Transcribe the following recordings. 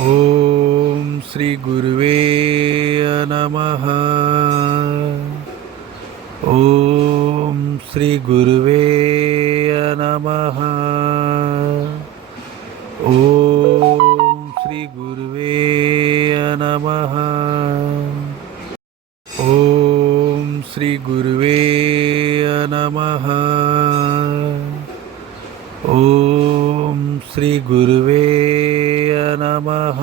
ओम श्री गुरुवे नमः. ओम श्री गुरुवे नमः. ओम श्री गुरुवे नमः. ओम श्री गुरुवे नमः. ओम श्री गुरुवे नमः.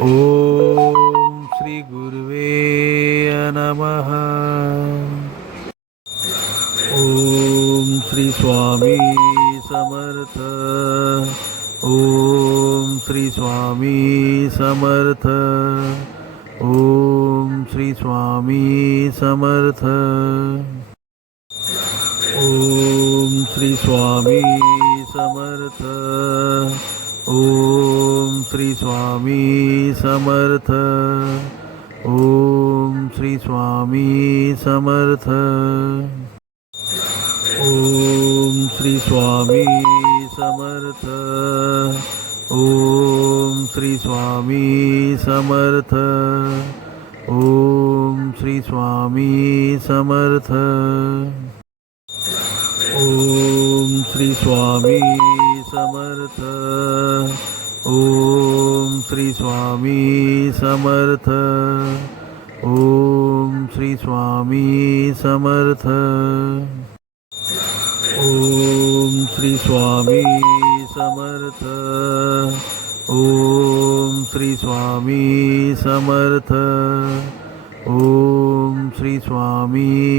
ओम श्री गुरुवे नमः. ओम श्री स्वामी समर्थ. ओम श्री स्वामी समर्थ. ओम श्री स्वामी समर्थ. ओम श्री स्वामी समर्थ. ओम श्री स्वामी समर्थ. ओम श्री स्वामी समर्थ. ओम श्री स्वामी समर्थ. ओम श्री स्वामी समर्थ. ओम श्री स्वामी समर्थ. ओम श्री स्वामी समर्थ. ओम श्री स्वामी समर्थ. ओम श्री स्वामी समर्थ. ओम श्री स्वामी समर्थ. ओम श्री स्वामी समर्थ. ओम श्री स्वामी